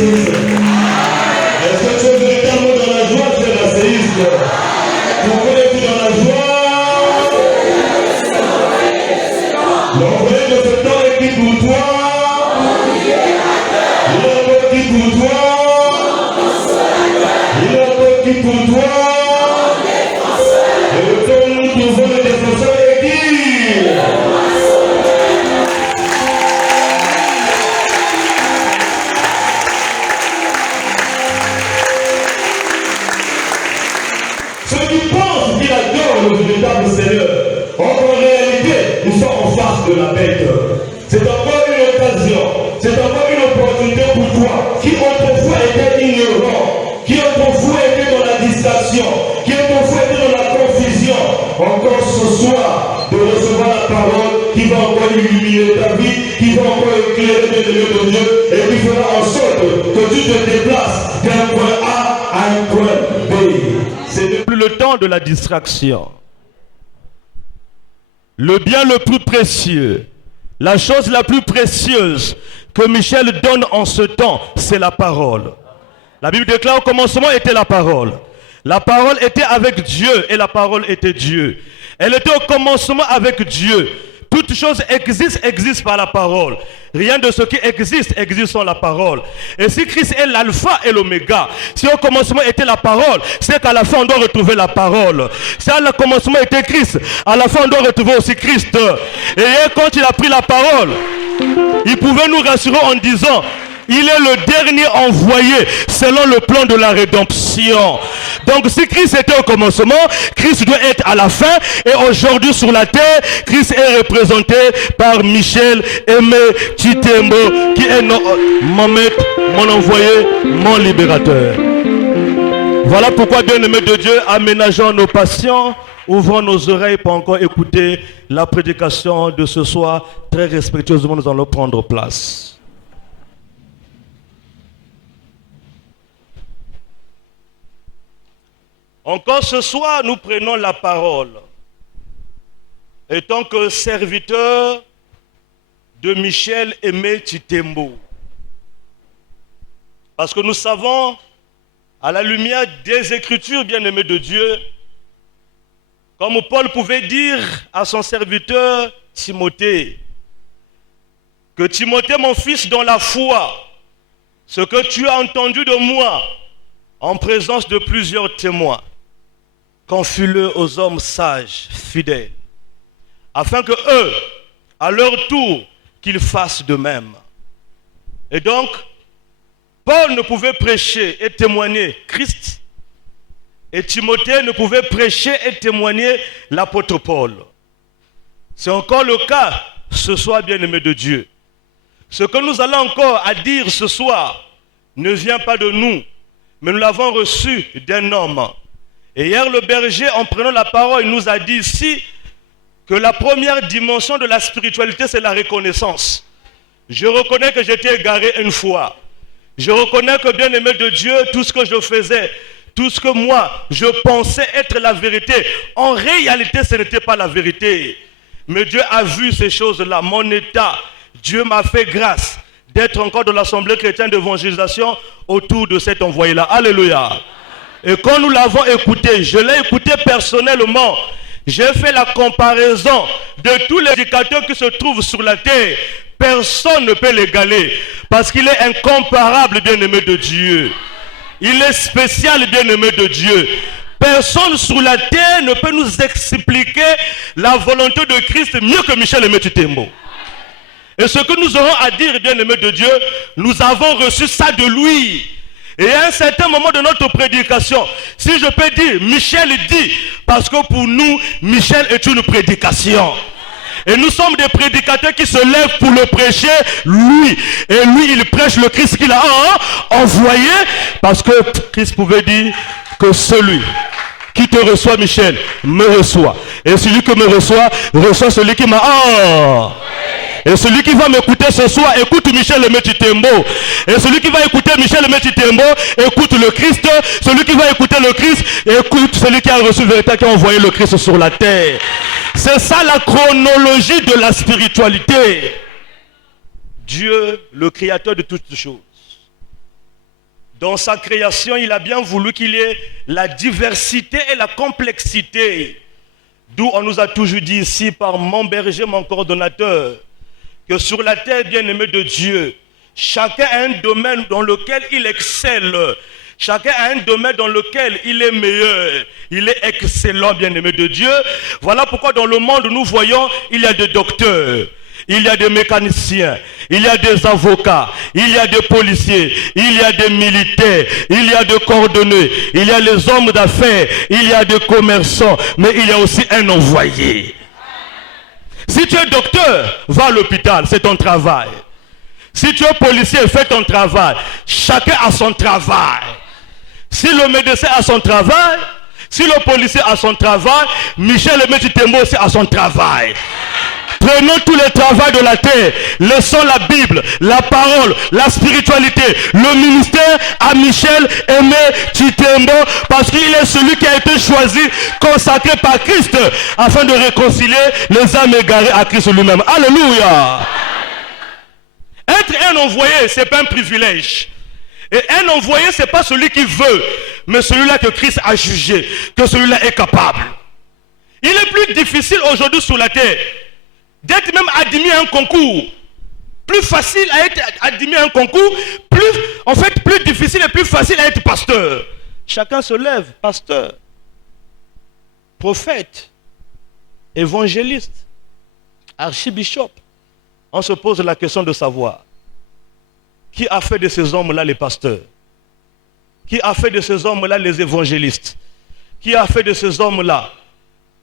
Jésus. Est-ce que tu es véritablement dans la joie, tu es la séiste? Pourquoi es-tu dans la joie? L'envoyé de ce temps est qui pour toi? Il est encore qui pour toi? Il est encore qui pour toi? Et le temps où nous trouvons le défenseur est qui? Ceux qui pensent qu'ils adorent le véritable Seigneur, en réalité, nous sommes en face de la bête. C'est encore une occasion, c'est encore une opportunité pour toi, qui autrefois était ignorant, qui autrefois était dans la distraction, qui autrefois était dans la confusion, encore ce soir, de recevoir la parole qui va encore illuminer ta vie, qui va encore éclairer les yeux de Dieu, et qui fera en sorte que tu te déplaces d'un point A à un point B. C'est plus le temps de la distraction. Le bien le plus précieux, la chose la plus précieuse que Michel donne en ce temps, c'est la parole. La Bible déclare au commencement était la parole. La parole était avec Dieu et la parole était Dieu. Elle était au commencement avec Dieu. Toute chose existe par la parole. Rien de ce qui existe sans la parole. Et si Christ est l'alpha et l'oméga, si au commencement était la parole, c'est qu'à la fin on doit retrouver la parole. Si à le commencement était Christ, à la fin on doit retrouver aussi Christ. Et quand il a pris la parole, il pouvait nous rassurer en disant: il est le dernier envoyé selon le plan de la rédemption. Donc si Christ était au commencement, Christ doit être à la fin. Et aujourd'hui sur la terre, Christ est représenté par Michel Aimé Chitembo, qui est mon maître, mon envoyé, mon libérateur. Voilà pourquoi, bien-aimés de Dieu, aménageons nos passions, ouvrons nos oreilles pour encore écouter la prédication de ce soir. Très respectueusement, nous allons prendre place. Encore ce soir, nous prenons la parole. Et tant que serviteur de Michel Aimé Chitembo. Parce que nous savons, à la lumière des Écritures, bien-aimés de Dieu, comme Paul pouvait dire à son serviteur Timothée, que Timothée, mon fils, dans la foi, ce que tu as entendu de moi, en présence de plusieurs témoins, confie-le aux hommes sages, fidèles, afin que eux, à leur tour, qu'ils fassent de même. Et donc, Paul ne pouvait prêcher et témoigner Christ, et Timothée ne pouvait prêcher et témoigner l'apôtre Paul. C'est encore le cas ce soir, bien-aimés de Dieu. Ce que nous allons encore à dire ce soir ne vient pas de nous, mais nous l'avons reçu d'un homme. Et hier, le berger, en prenant la parole, il nous a dit ici que la première dimension de la spiritualité, c'est la reconnaissance. Je reconnais que j'étais égaré une fois. Je reconnais que, bien-aimé de Dieu, tout ce que je faisais, tout ce que moi, je pensais être la vérité, en réalité, ce n'était pas la vérité. Mais Dieu a vu ces choses-là, mon état. Dieu m'a fait grâce d'être encore dans l'Assemblée chrétienne d'évangélisation autour de cet envoyé-là. Alléluia. Et quand nous l'avons écouté, je l'ai écouté personnellement. J'ai fait la comparaison de tous les prédicateurs qui se trouvent sur la terre. Personne ne peut l'égaler parce qu'il est incomparable, bien-aimé de Dieu. Il est spécial, bien-aimé de Dieu. Personne sur la terre ne peut nous expliquer la volonté de Christ mieux que Michel Aimé Chitembo. Et ce que nous aurons à dire, bien-aimé de Dieu, nous avons reçu ça de lui. Et à un certain moment de notre prédication, si je peux dire, Michel dit, parce que pour nous, Michel est une prédication. Et nous sommes des prédicateurs qui se lèvent pour le prêcher, lui. Et lui, il prêche le Christ qu'il a envoyé, parce que Christ pouvait dire que celui qui te reçoit, Michel, me reçoit. Et celui qui me reçoit, reçoit celui qui m'a... Et celui qui va m'écouter ce soir, écoute Michel Aimé Chitembo. Et celui qui va écouter Michel Aimé Chitembo, écoute le Christ. Celui qui va écouter le Christ, écoute celui qui a reçu le vérité, qui a envoyé le Christ sur la terre. C'est ça la chronologie de la spiritualité. Dieu, le créateur de toutes choses, Dans sa création, il a bien voulu qu'il y ait la diversité et la complexité. D'où on nous a toujours dit ici par mon berger, mon coordonnateur, que sur la terre bien-aimée de Dieu, chacun a un domaine dans lequel il excelle. Chacun a un domaine dans lequel il est meilleur. Il est excellent, bien-aimé de Dieu. Voilà pourquoi dans le monde, nous voyons, il y a des docteurs, il y a des mécaniciens, il y a des avocats, il y a des policiers, il y a des militaires, il y a des cordonniers, il y a les hommes d'affaires, il y a des commerçants, mais il y a aussi un envoyé. Si tu es docteur, va à l'hôpital, c'est ton travail. Si tu es policier, fais ton travail. Chacun a son travail. Si le médecin a son travail, si le policier a son travail, Michel Aimé Tchitembo aussi a son travail. Prenons tous les travaux de la terre, laissons la Bible, la parole, la spiritualité, le ministère à Michel Aimé Tchitembo, parce qu'il est celui qui a été choisi, consacré par Christ, afin de réconcilier les âmes égarées à Christ lui-même. Alléluia! Être un envoyé, ce n'est pas un privilège. Et un envoyé, ce n'est pas celui qui veut, mais celui-là que Christ a jugé, que celui-là est capable. Il est plus difficile aujourd'hui sur la terre d'être même admis à un concours. Plus facile à être admis à un concours, plus difficile et plus facile à être pasteur. Chacun se lève, pasteur, prophète, évangéliste, archibishop. On se pose la question de savoir qui a fait de ces hommes-là les pasteurs, qui a fait de ces hommes-là les évangélistes, qui a fait de ces hommes-là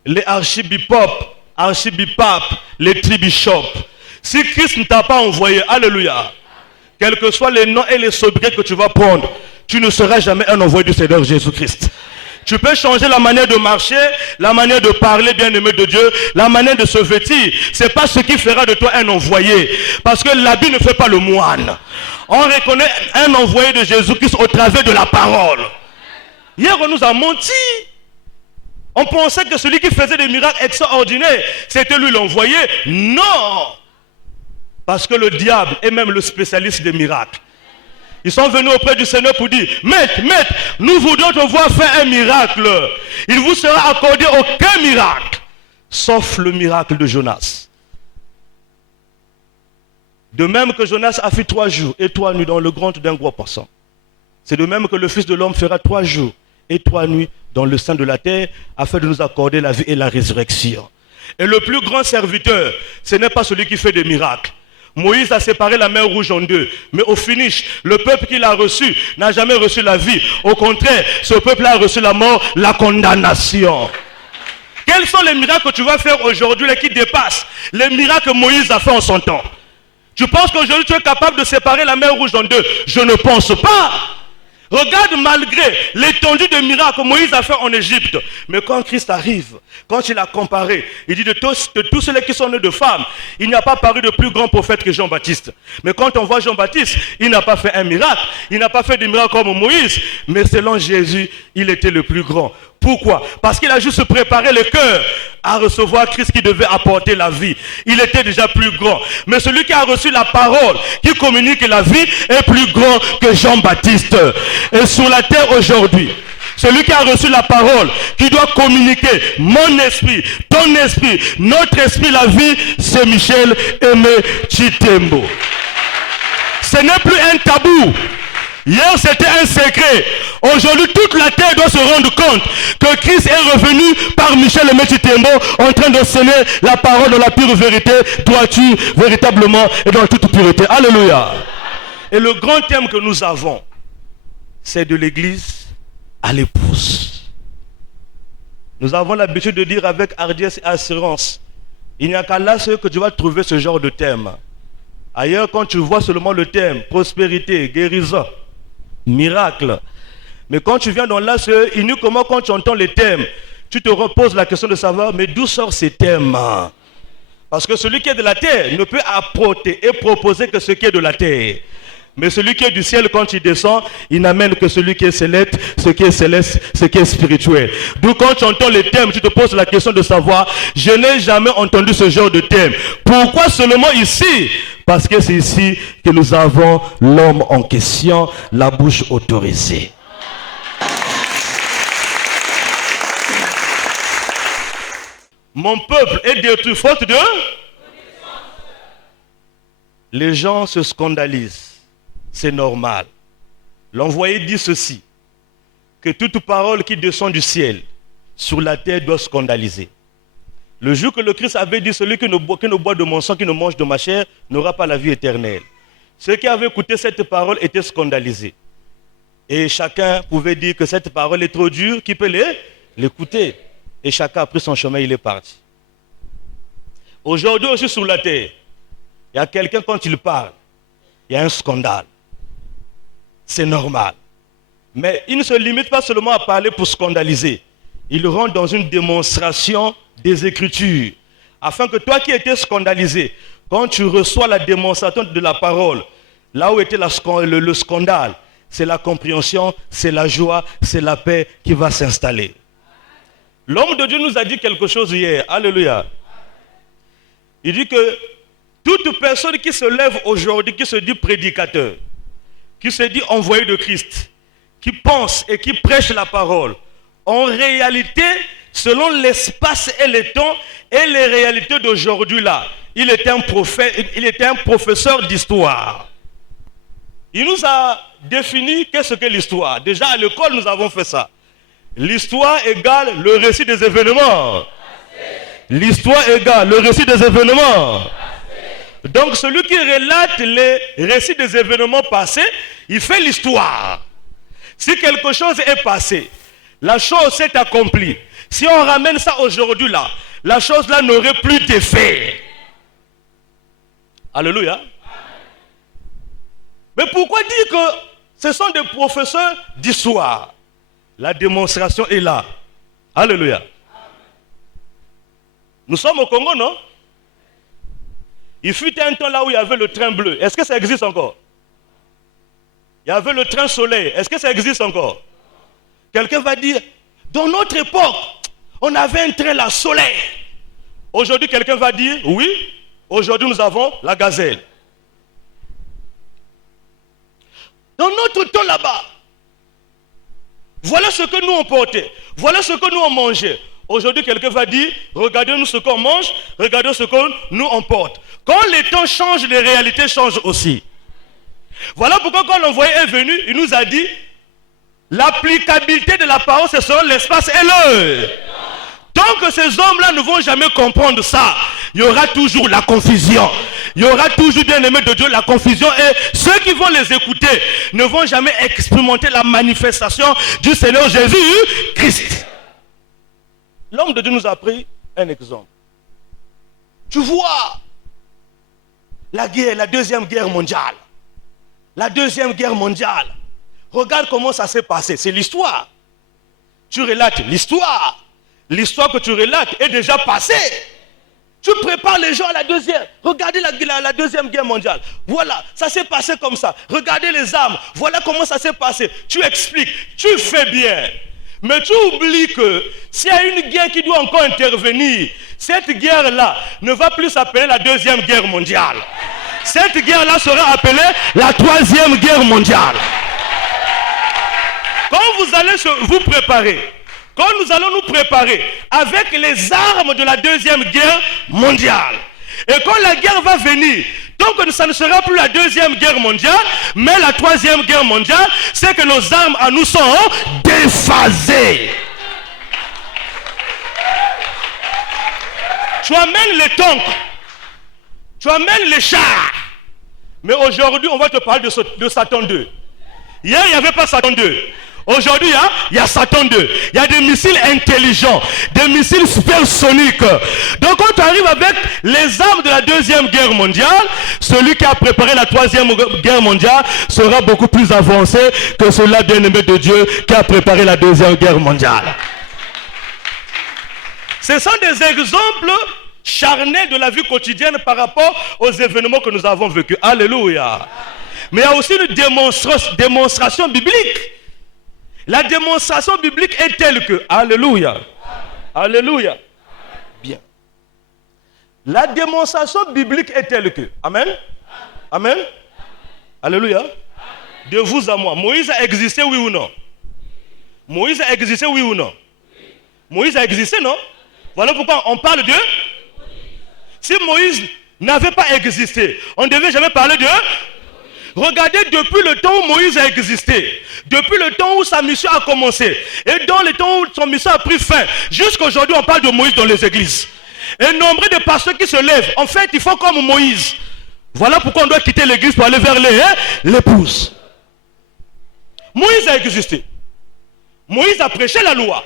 les archibishops, archibipapes, les tribishops. Si Christ ne t'a pas envoyé, alléluia, quels que soient les noms et les sobriquets que tu vas prendre, tu ne seras jamais un envoyé du Seigneur Jésus-Christ. Tu peux changer la manière de marcher, la manière de parler, bien-aimé de Dieu, la manière de se vêtir. Ce n'est pas ce qui fera de toi un envoyé. Parce que l'habit ne fait pas le moine. On reconnaît un envoyé de Jésus-Christ au travers de la parole. Hier, on nous a menti. On pensait que celui qui faisait des miracles extraordinaires, c'était lui l'envoyé. Non! Parce que le diable est même le spécialiste des miracles. Ils sont venus auprès du Seigneur pour dire, Maître, nous voudrions te voir faire un miracle. Il vous sera accordé aucun miracle, sauf le miracle de Jonas. De même que Jonas a fait 3 jours et 3 nuits dans le ventre d'un gros poisson. C'est de même que le Fils de l'homme fera 3 jours et 3 nuits dans le sein de la terre, afin de nous accorder la vie et la résurrection. Et le plus grand serviteur, ce n'est pas celui qui fait des miracles. Moïse a séparé la mer Rouge en 2. Mais au finish, le peuple qu'il a reçu n'a jamais reçu la vie. Au contraire, ce peuple a reçu la mort, la condamnation. Quels sont les miracles que tu vas faire aujourd'hui qui dépassent les miracles que Moïse a fait en son temps? Tu penses qu'aujourd'hui tu es capable de séparer la mer Rouge en 2? Je ne pense pas. Regarde malgré l'étendue de miracles que Moïse a fait en Égypte. Mais quand Christ arrive, quand il a comparé, il dit de tous ceux qui sont nés de femmes, il n'y a pas paru de plus grand prophète que Jean-Baptiste. Mais quand on voit Jean-Baptiste, il n'a pas fait un miracle, il n'a pas fait des miracles comme Moïse, mais selon Jésus, il était le plus grand. Pourquoi? Parce qu'il a juste préparé le cœur à recevoir Christ qui devait apporter la vie. Il était déjà plus grand. Mais celui qui a reçu la parole, qui communique la vie, est plus grand que Jean-Baptiste. Et sur la terre aujourd'hui, celui qui a reçu la parole, qui doit communiquer mon esprit, ton esprit, notre esprit, la vie, c'est Michel Aimé Tchitembo. Ce n'est plus un tabou. Hier c'était un secret. Aujourd'hui toute la terre doit se rendre compte que Christ est revenu par Michel Aimé Tchitembo en train d'enseigner la parole de la pure vérité, dois-tu véritablement et dans toute pureté. Alléluia. Et le grand thème que nous avons, c'est de l'église à l'épouse. Nous avons l'habitude de dire avec hardiesse et assurance, il n'y a qu'à là que tu vas trouver ce genre de thème. Ailleurs, quand tu vois seulement le thème prospérité, guérison, miracle, mais quand tu viens dans l'ACE, uniquement quand tu entends les thèmes, tu te reposes la question de savoir, mais d'où sortent ces thèmes? Parce que celui qui est de la terre ne peut apporter et proposer que ce qui est de la terre. Mais celui qui est du ciel, quand il descend, il n'amène que celui qui est céleste, ce qui est spirituel. Donc quand tu entends les thèmes, tu te poses la question de savoir, je n'ai jamais entendu ce genre de thème. Pourquoi seulement ici? Parce que c'est ici que nous avons l'homme en question, la bouche autorisée. Mon peuple est détruit faute de... Les gens se scandalisent. C'est normal. L'envoyé dit ceci, que toute parole qui descend du ciel sur la terre doit scandaliser. Le jour que le Christ avait dit, celui qui ne boit de mon sang, qui ne mange de ma chair, n'aura pas la vie éternelle. Ceux qui avaient écouté cette parole étaient scandalisés. Et chacun pouvait dire que cette parole est trop dure, qui peut l'écouter. Et chacun a pris son chemin, il est parti. Aujourd'hui aussi sur la terre, il y a quelqu'un quand il parle, il y a un scandale. C'est normal. Mais il ne se limite pas seulement à parler pour scandaliser. Il rentre dans une démonstration des Écritures. Afin que toi qui étais scandalisé, quand tu reçois la démonstration de la parole, là où était le scandale, c'est la compréhension, c'est la joie, c'est la paix qui va s'installer. L'homme de Dieu nous a dit quelque chose hier. Alléluia. Il dit que toute personne qui se lève aujourd'hui, qui se dit prédicateur, qui se dit envoyé de Christ, qui pense et qui prêche la parole, en réalité, selon l'espace et le temps et les réalités d'aujourd'hui là, il était un prophète, il était un professeur d'histoire. Il nous a défini qu'est-ce que l'histoire. Déjà à l'école, nous avons fait ça. L'histoire égale le récit des événements. L'histoire égale le récit des événements. Donc celui qui relate les récits des événements passés, il fait l'histoire. Si quelque chose est passé, la chose s'est accomplie. Si on ramène ça aujourd'hui là, la chose là n'aurait plus d'effet. Alléluia. Mais pourquoi dire que ce sont des professeurs d'histoire? La démonstration est là. Alléluia. Nous sommes au Congo, non? Il fut un temps là où il y avait le train bleu. Est-ce que ça existe encore? Il y avait le train soleil. Est-ce que ça existe encore? Quelqu'un va dire, dans notre époque, on avait un train là, soleil. Aujourd'hui, quelqu'un va dire, oui, aujourd'hui nous avons la gazelle. Dans notre temps là-bas, voilà ce que nous on portait, voilà ce que nous on mangeait. Aujourd'hui, quelqu'un va dire, regardez-nous ce qu'on mange, regardez ce que nous on porte. Quand les temps changent, les réalités changent aussi. Voilà pourquoi quand l'envoyé est venu, il nous a dit, l'applicabilité de la parole, c'est selon l'espace et l'heure. Tant que ces hommes-là ne vont jamais comprendre ça, il y aura toujours la confusion. Il y aura toujours, bien aimé de Dieu, la confusion. Et ceux qui vont les écouter ne vont jamais expérimenter la manifestation du Seigneur Jésus-Christ. L'homme de Dieu nous a pris un exemple. Tu vois, la guerre, la deuxième guerre mondiale. La deuxième guerre mondiale. Regarde comment ça s'est passé. C'est l'histoire. Tu relates l'histoire. L'histoire que tu relates est déjà passée. Tu prépares les gens à la deuxième. Regardez la deuxième guerre mondiale. Voilà, ça s'est passé comme ça. Regardez les armes. Voilà comment ça s'est passé. Tu expliques. Tu fais bien. Mais tu oublies que s'il y a une guerre qui doit encore intervenir, cette guerre-là ne va plus s'appeler la deuxième guerre mondiale. Cette guerre-là sera appelée la troisième guerre mondiale. Quand vous allez vous préparer, quand nous allons nous préparer avec les armes de la deuxième guerre mondiale, et quand la guerre va venir, donc ça ne sera plus la deuxième guerre mondiale, mais la troisième guerre mondiale, c'est que nos armes à nous sont déphasées. Tu amènes les tanks, tu amènes les chars, mais aujourd'hui on va te parler de Satan 2. Hier il n'y avait pas Satan 2. Aujourd'hui, il y a Satan 2. Il y a des missiles intelligents, des missiles supersoniques. Donc quand tu arrives avec les armes de la deuxième guerre mondiale, celui qui a préparé la troisième guerre mondiale sera beaucoup plus avancé que celui-là, bien-aimé de Dieu, qui a préparé la deuxième guerre mondiale. Ce sont des exemples charnels de la vie quotidienne par rapport aux événements que nous avons vécus. Alléluia. Mais il y a aussi une démonstration biblique. La démonstration biblique est telle que, alléluia, alléluia, bien. La démonstration biblique est telle que, amen. Amen. Alléluia. De vous à moi. Moïse a existé, oui ou non? Moïse a existé, oui ou non? Moïse a existé, non? Voilà pourquoi on parle de... Si Moïse n'avait pas existé, on ne devait jamais parler de... Regardez depuis le temps où Moïse a existé, depuis le temps où sa mission a commencé, et dans le temps où son mission a pris fin, jusqu'à aujourd'hui on parle de Moïse dans les églises. Et nombre de pasteurs qui se lèvent, en fait ils font comme Moïse. Voilà pourquoi on doit quitter l'église pour aller vers l'épouse. Moïse a existé. Moïse a prêché la loi.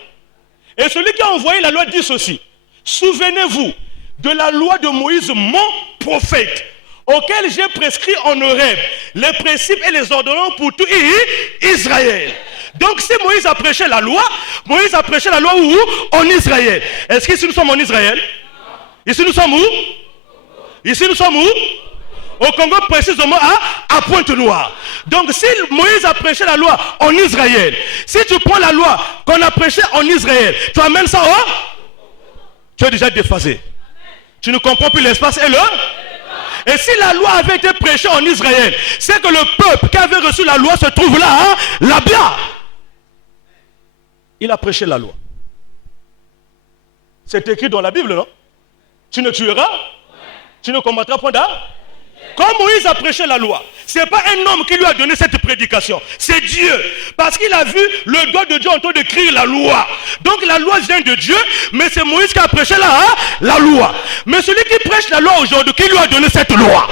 Et celui qui a envoyé la loi dit ceci. Souvenez-vous de la loi de Moïse, mon prophète, auquel j'ai prescrit en Horeb les principes et les ordonnances pour tout Israël. Donc si Moïse a prêché la loi où? En Israël. Est-ce qu'ici nous sommes en Israël? Ici nous sommes où? Ici nous sommes où? Au Congo, précisément à Pointe-Noire. Donc si Moïse a prêché la loi en Israël, si tu prends la loi qu'on a prêchée en Israël, tu amènes ça où? Tu es déjà déphasé. Tu ne comprends plus l'espace et le... Et si la loi avait été prêchée en Israël, c'est que le peuple qui avait reçu la loi se trouve là, là-bas. Il a prêché la loi. C'est écrit dans la Bible, non? Tu ne tueras, tu ne combattras point d'armes. Quand Moïse a prêché la loi, ce n'est pas un homme qui lui a donné cette prédication, c'est Dieu. Parce qu'il a vu le doigt de Dieu en train d'écrire la loi. Donc la loi vient de Dieu, mais c'est Moïse qui a prêché la loi. Mais celui qui prêche la loi aujourd'hui, qui lui a donné cette loi?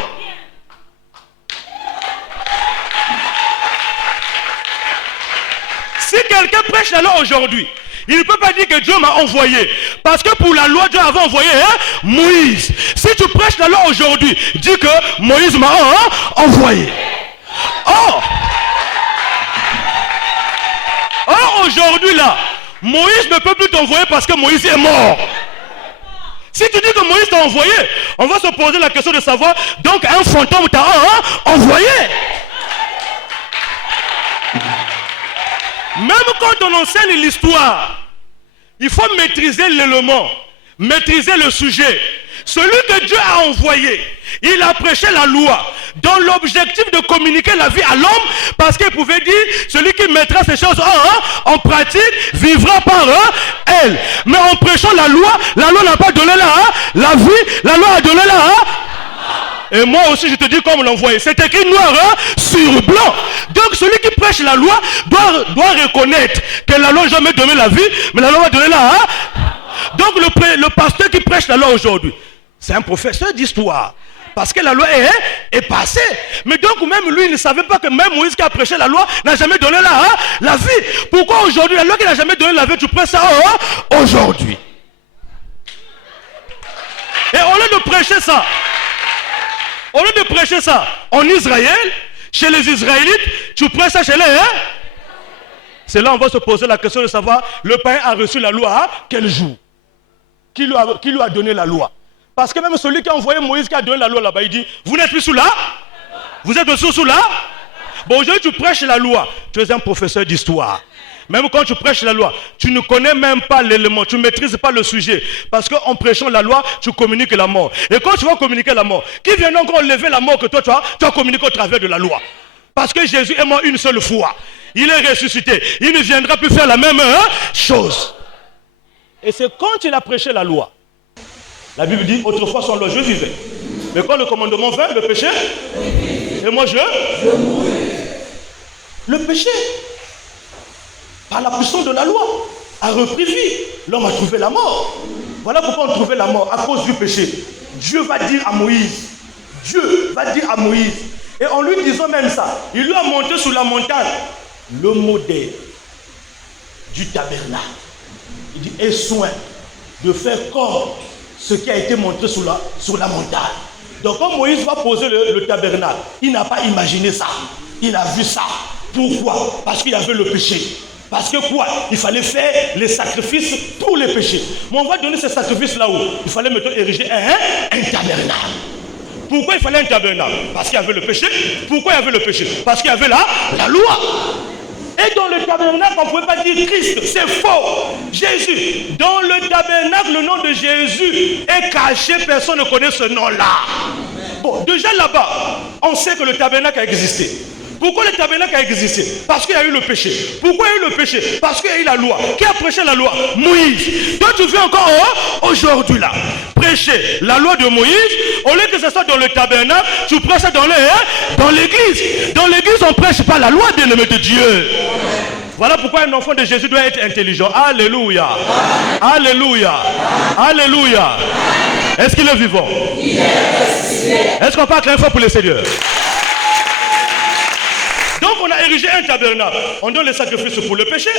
Si quelqu'un prêche la loi aujourd'hui, il ne peut pas dire que Dieu m'a envoyé. Parce que pour la loi, Dieu avait envoyé Moïse. Si tu prêches la loi aujourd'hui, dis que Moïse m'a envoyé. Or aujourd'hui là, Moïse ne peut plus t'envoyer parce que Moïse est mort. Si tu dis que Moïse t'a envoyé, on va se poser la question de savoir, donc un fantôme t'a envoyé. Même quand on enseigne l'histoire, il faut maîtriser l'élément, maîtriser le sujet. Celui que Dieu a envoyé, il a prêché la loi dans l'objectif de communiquer la vie à l'homme, parce qu'il pouvait dire, celui qui mettra ces choses en pratique vivra par elle. Mais en prêchant la loi n'a pas donné la vie, la loi a donné et moi aussi je te dis comme l'envoyé. C'est écrit noir sur blanc. Donc celui qui prêche la loi doit reconnaître que la loi n'a jamais donné la vie, mais la loi a donné Donc le pasteur qui prêche la loi aujourd'hui, c'est un professeur d'histoire. Parce que la loi est passée. Mais donc même lui, il ne savait pas que même Moïse qui a prêché la loi n'a jamais donné la vie. Pourquoi aujourd'hui, la loi qui n'a jamais donné la vie, tu prêches ça aujourd'hui? Et au lieu de prêcher ça, en Israël, chez les Israélites, tu prêches ça chez les... C'est là on va se poser la question de savoir, le païen a reçu la loi à quel jour? Qui lui a donné la loi? Parce que même celui qui a envoyé Moïse, qui a donné la loi là-bas, il dit, vous n'êtes plus sous là? Vous êtes sous là? Bon, aujourd'hui tu prêches la loi, tu es un professeur d'histoire. Même quand tu prêches la loi, tu ne connais même pas l'élément, tu ne maîtrises pas le sujet. Parce qu'en prêchant la loi, tu communiques la mort. Et quand tu vas communiquer la mort, qui vient encore lever la mort que toi, tu as communiqué au travers de la loi? Parce que Jésus est mort une seule fois. Il est ressuscité. Il ne viendra plus faire la même chose. Et c'est quand il a prêché la loi. La Bible dit, autrefois sans loi, je vivais. Mais quand le commandement vint, le péché, et moi je mourais. Le péché, par la puissance de la loi, a repris vie. L'homme a trouvé la mort. Voilà pourquoi on trouvait la mort, à cause du péché. Dieu va dire à Moïse, et en lui disant même ça, il lui a monté sur la montagne le modèle du tabernacle. Il dit, aie soin de faire comme ce qui a été montré sur la montagne. Donc quand Moïse va poser le tabernacle, il n'a pas imaginé ça. Il a vu ça. Pourquoi? Parce qu'il y avait le péché. Parce que quoi? Il fallait faire les sacrifices pour les péchés. Mais on va donner ces sacrifices là où il fallait maintenant ériger un tabernacle. Pourquoi il fallait un tabernacle? Parce qu'il y avait le péché. Pourquoi il y avait le péché? Parce qu'il y avait la loi. Et dans le tabernacle, on ne pouvait pas dire Christ, c'est faux. Jésus. Dans le tabernacle, le nom de Jésus est caché, personne ne connaît ce nom-là. Bon, Bon, déjà là-bas, on sait que le tabernacle a existé. Pourquoi le tabernacle a existé? Parce qu'il y a eu le péché. Pourquoi il y a eu le péché? Parce qu'il y a eu la loi. Qui a prêché la loi? Moïse. Toi, tu viens encore aujourd'hui là prêcher la loi de Moïse. Au lieu que ce soit dans le tabernacle, tu prêches ça dans l'église. Dans l'église, on ne prêche pas la loi, bien-aimé de Dieu. Voilà pourquoi un enfant de Jésus doit être intelligent. Alléluia. Alléluia. Alléluia. Est-ce qu'il est vivant? Est-ce qu'on peut acclamer fort pour le Seigneur? Donc on a érigé un tabernacle. On donne les sacrifices pour le péché.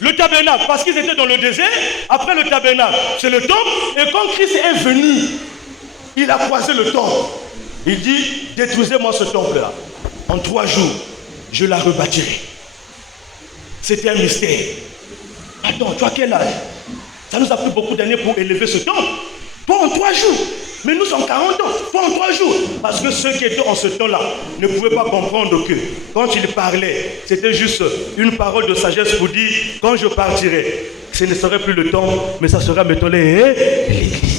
Le tabernacle, parce qu'ils étaient dans le désert. Après le tabernacle, c'est le temple. Et quand Christ est venu, il a croisé le temple. Il dit, détruisez-moi ce temple-là. En 3 jours, je la rebâtirai. C'était un mystère. Attends, tu as quel âge? Ça nous a pris beaucoup d'années pour élever ce temple. Pas en 3 jours. Mais nous sommes 40 ans. Pas en 3 jours. Parce que ceux qui étaient en ce temps-là ne pouvaient pas comprendre que quand il parlait, c'était juste une parole de sagesse pour dire, quand je partirai, ce ne serait plus le temple, mais ça sera, mettons l'église.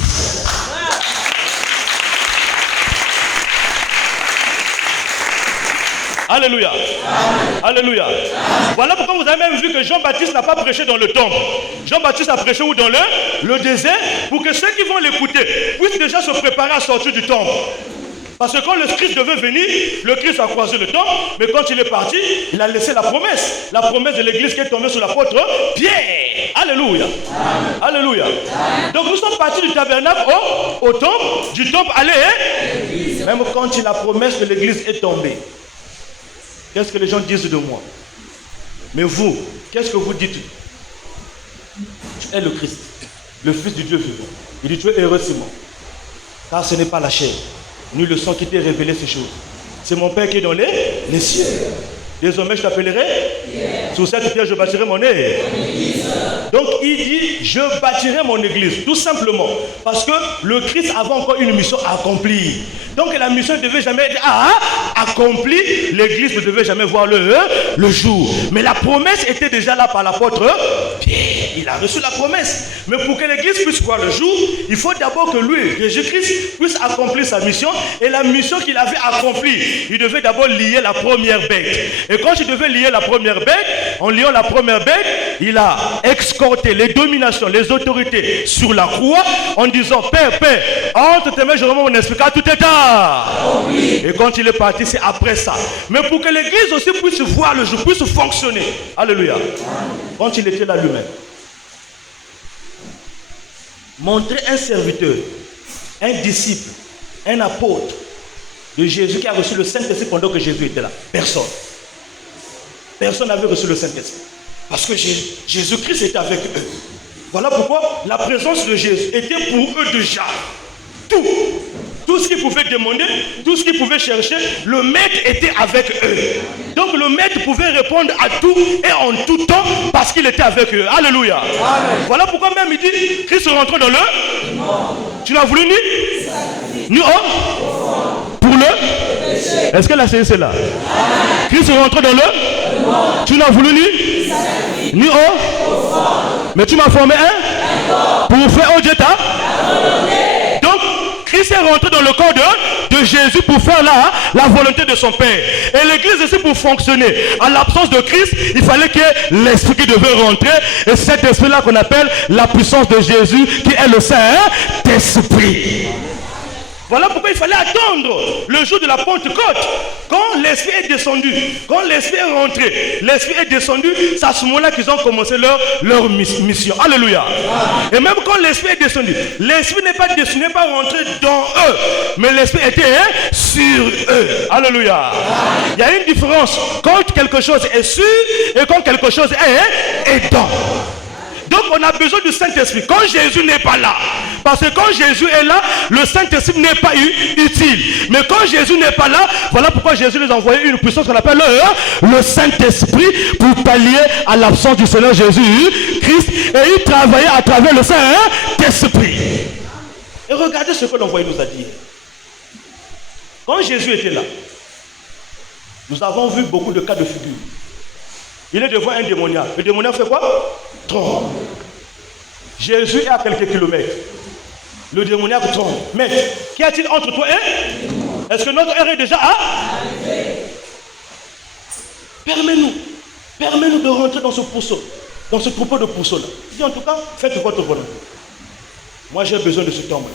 Alléluia. Alléluia. Voilà pourquoi vous avez même vu que Jean-Baptiste n'a pas prêché dans le temple. Jean-Baptiste a prêché où? Dans le désert, pour que ceux qui vont l'écouter puissent déjà se préparer à sortir du temple. Parce que quand le Christ devait venir, le Christ a croisé le temple, mais quand il est parti, il a laissé la promesse de l'église qui est tombée sur l'apôtre Pierre. Alléluia. Alléluia. Donc nous sommes partis du tabernacle au temple, du temple à l'église. Même quand la promesse de l'église est tombée, qu'est-ce que les gens disent de moi? Mais vous, qu'est-ce que vous dites? Tu es le Christ, le Fils du Dieu vivant. Il dit, tu es heureux, Simon, car ce n'est pas la chair, ni le sang qui t'a révélé ces choses. C'est mon Père qui est dans les cieux. Désormais, je t'appellerai. Sur cette pierre, je bâtirai mon église. Donc, il dit, je bâtirai mon église. Tout simplement. Parce que le Christ avait encore une mission à accomplir. Donc, la mission ne devait jamais être accomplie. L'église ne devait jamais voir le jour. Mais la promesse était déjà là par l'apôtre Pierre. Il a reçu la promesse. Mais pour que l'église puisse voir le jour, il faut d'abord que lui, Jésus-Christ, puisse accomplir sa mission. Et la mission qu'il avait accomplie, il devait d'abord lier la première bête. Et quand il devait lier la première bête, en liant la première bête, il a escorté les dominations, les autorités sur la croix en disant, Père, entre tes mains, je remets mon esprit, car tout est tard. Oh oui. Et quand il est parti, c'est après ça. Mais pour que l'église aussi puisse voir le jour, puisse fonctionner. Alléluia. Quand il était là lui-même, montrer un serviteur, un disciple, un apôtre de Jésus qui a reçu le Saint-Esprit pendant que Jésus était là. Personne. Personne n'avait reçu le Saint-Esprit. Parce que Jésus-Christ était avec eux. Voilà pourquoi la présence de Jésus était pour eux déjà. Tout ce qu'ils pouvaient demander, tout ce qu'ils pouvaient chercher, le maître était avec eux. Donc le maître pouvait répondre à tout et en tout temps parce qu'il était avec eux. Alléluia. Amen. Voilà pourquoi même il dit, Christ rentre dans le... Tu l'as voulu ni pour le... Est-ce que la séance est là? Christ rentre dans le... Tu l'as voulu ni mais tu m'as formé pour faire au Dieu ta. Donc Christ est rentré dans le corps de Jésus pour faire la volonté de son Père. Et l'église aussi pour fonctionner. En l'absence de Christ, il fallait que l'esprit qui devait rentrer. Et cet esprit-là qu'on appelle la puissance de Jésus, qui est le Saint-Esprit. Voilà pourquoi il fallait attendre le jour de la Pentecôte. Quand l'Esprit est descendu, quand l'Esprit est rentré, l'Esprit est descendu, c'est à ce moment-là qu'ils ont commencé leur mission. Alléluia. Et même quand l'Esprit est descendu, l'Esprit n'est pas descendu, n'est pas rentré dans eux, mais l'Esprit était sur eux. Alléluia. Il y a une différence quand quelque chose est sur et quand quelque chose est dans. Donc on a besoin du Saint-Esprit quand Jésus n'est pas là. Parce que quand Jésus est là, le Saint-Esprit n'est pas utile. Mais quand Jésus n'est pas là, voilà pourquoi Jésus nous a envoyé une puissance qu'on appelle le Saint-Esprit pour pallier à l'absence du Seigneur Jésus-Christ. Et il travaillait à travers le Saint-Esprit. Et regardez ce que l'envoyé nous a dit. Quand Jésus était là, nous avons vu beaucoup de cas de figure. Il est devant un démoniaque. Le démoniaque fait quoi? Trompe. Jésus est à quelques kilomètres. Le démoniaque trompe. Mais qu'y a-t-il entre toi et Est-ce que notre heure est déjà Permets-nous de rentrer dans ce pourceau, dans ce troupeau de pourceaux-là. Dis en tout cas, faites votre volonté. Moi, j'ai besoin de ce temps-là.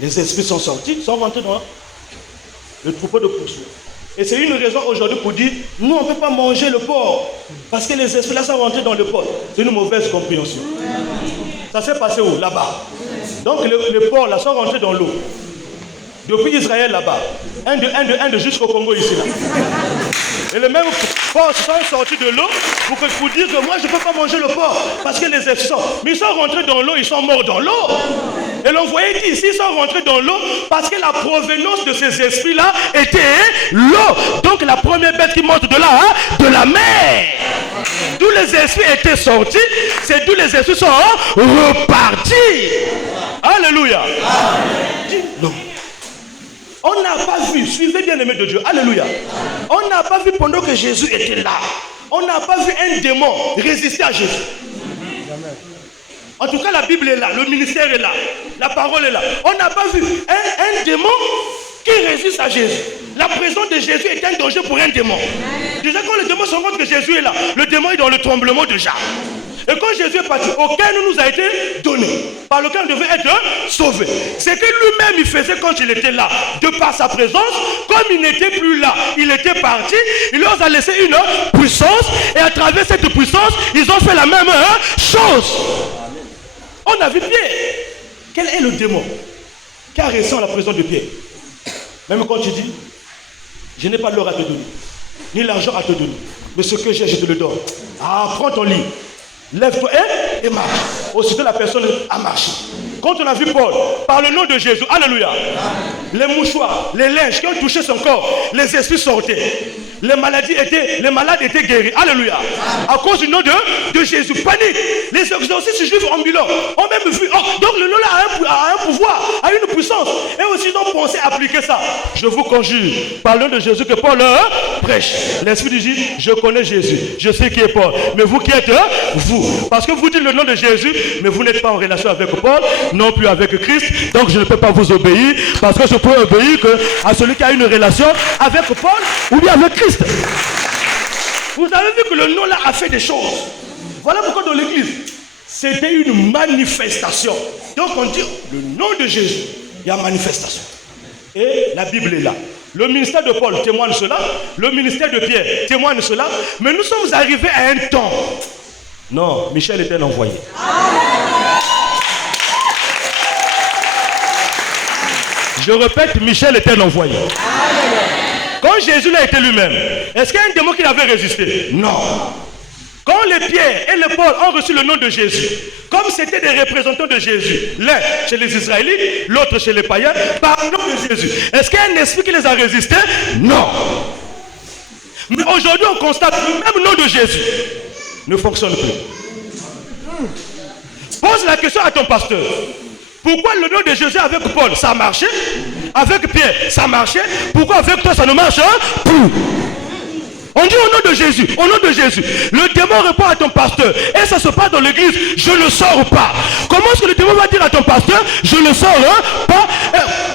Les esprits sont sortis, sont rentrés dans le troupeau de pourceaux. Et c'est une raison aujourd'hui pour dire, nous, on ne peut pas manger le porc. Parce que les esprits là sont rentrés dans le porc. C'est une mauvaise compréhension. Ça s'est passé où? Là-bas. Donc, les porcs là sont rentrés dans l'eau. Depuis Israël là-bas. Inde jusqu'au Congo ici là. Et les mêmes porcs sont sortis de l'eau pour dire que moi je ne peux pas manger le porc. Parce que les esprits sont. Mais ils sont rentrés dans l'eau, ils sont morts dans l'eau. Et l'envoyé dit ici, ils sont rentrés dans l'eau parce que la provenance de ces esprits-là était l'eau. Donc la première bête qui monte de là, de la mer. D'où les esprits étaient sortis, c'est d'où les esprits sont repartis. Alléluia. Amen. Non. On n'a pas vu, suivez bien aimé de Dieu, alléluia. On n'a pas vu pendant que Jésus était là. On n'a pas vu un démon résister à Jésus. En tout cas, la Bible est là, le ministère est là, la parole est là. On n'a pas vu un démon qui résiste à Jésus. La présence de Jésus est un danger pour un démon. Déjà quand le démon se rend compte que Jésus est là, le démon est dans le tremblement déjà. Et quand Jésus est parti, aucun nous a été donné, par lequel on devait être sauvé. C'est que lui-même il faisait quand il était là, de par sa présence, comme il n'était plus là, il était parti, il leur a laissé une puissance, et à travers cette puissance, ils ont fait la même chose. On a vu Pierre. Quel est le démon qui a ressenti la présence de Pierre? Même quand tu dis, je n'ai pas l'or à te donner, ni l'argent à te donner, mais ce que j'ai, je te le donne. Ah, prends ton lit. Lève-toi et marche. Aussitôt la personne a marché. Quand on a vu Paul, par le nom de Jésus, alléluia, les mouchoirs, les linges qui ont touché son corps, les esprits sortaient. Les malades étaient guéris. Alléluia. À cause du nom de Jésus. Panique. Les exorcistes juifs ambulants ont même vu. Oh, donc le nom-là a un pouvoir, a une puissance. Et aussi ils ont pensé appliquer ça. Je vous conjure, par le nom de Jésus, que Paul prêche. L'Esprit dit, je connais Jésus. Je sais qui est Paul. Mais vous qui êtes vous. Parce que vous dites le nom de Jésus, mais vous n'êtes pas en relation avec Paul, non plus avec Christ. Donc je ne peux pas vous obéir. Parce que je peux obéir à celui qui a une relation avec Paul ou bien avec Christ. Vous avez vu que le nom là a fait des choses. Voilà pourquoi dans l'église, c'était une manifestation. Donc on dit le nom de Jésus, il y a manifestation. Et la Bible est là. Le ministère de Paul témoigne cela, le ministère de Pierre témoigne cela, mais nous sommes arrivés à un temps. Non, Michel était l'envoyé. Je répète, Michel était l'envoyé. Quand Jésus l'a été lui-même, est-ce qu'il y a un démon qui l'avait résisté? Non. Quand les Pierre et les Paul ont reçu le nom de Jésus, comme c'était des représentants de Jésus, l'un chez les Israélites, l'autre chez les païens, par le nom de Jésus, est-ce qu'il y a un esprit qui les a résistés? Non. Mais aujourd'hui, on constate que le même nom de Jésus ne fonctionne plus. Pose la question à ton pasteur. Pourquoi le nom de Jésus avec Paul, ça a marché? Avec Pierre, ça a marché? Pourquoi avec toi, ça ne marche plus? On dit au nom de Jésus, au nom de Jésus. Le démon répond à ton pasteur. Et ça se passe dans l'église, je ne sors pas. Comment est-ce que le démon va dire à ton pasteur, je ne sors pas?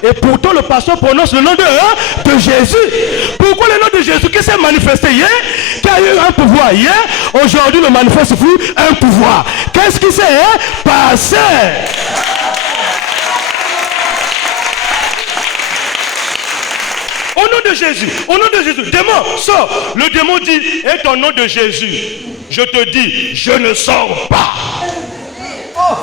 Et pourtant le pasteur prononce le nom de Jésus. Pourquoi le nom de Jésus qui s'est manifesté hier, qui a eu un pouvoir hier, aujourd'hui ne manifeste plus un pouvoir? Qu'est-ce qui s'est passé? Au nom de Jésus, démon, sors. Le démon dit, et au nom de Jésus, je te dis, je ne sors pas. Oh.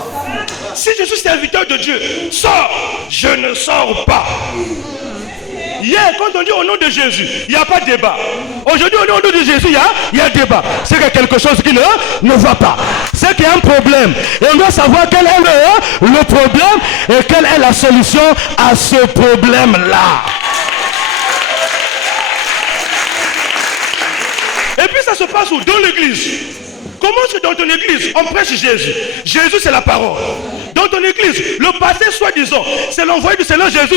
Si je suis serviteur de Dieu, sors, je ne sors pas. Hier, quand on dit au nom de Jésus, il n'y a pas de débat. Aujourd'hui, au nom de Jésus, il y a débat. C'est qu'il y a quelque chose qui ne va pas. C'est qu'il y a un problème. Et on doit savoir quel est le problème et quelle est la solution à ce problème-là. Et puis ça se passe où? Dans l'église. Comment est-ce que dans ton église, on prêche Jésus? Jésus, c'est la parole. Dans ton église, le pasteur, soi-disant, c'est l'envoyé du Seigneur Jésus.